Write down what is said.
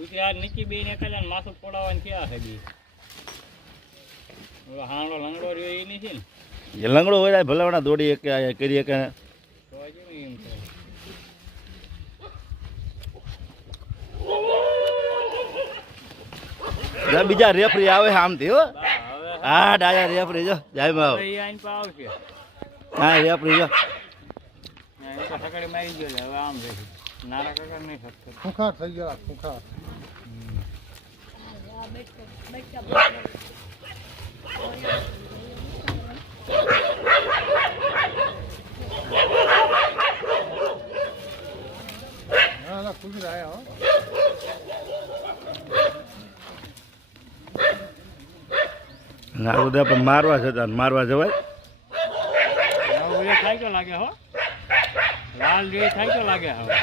કુતરા નીચી બે ને કલ્યાણ માથું પોડાવવાનું ક્યાં છે બી હાંડો લંગડો રહ્યો એ નહીં છે ને એ લંગડો હોય ભલાવણા દોડી કે કરીએ કે તો હજુ એમ તો બીજા રેફરી આવે આમથી હો હવે હા ડાયા રેફરી જો જય માં એ આઈને પા આવશે હા રેફરી જો એ તો સકડી મારી ગયો છે હવે આમ દેખી નારા કાકા નહીં શકતો ખૂંખાર થઈ ગયા ખૂંખાર ના ના ખુશ રહ્યા હો ના બધા પણ મારવા જતા મારવા જવાય હવે થાય તો લાગે હો લાલ જે થાય તો લાગે હવે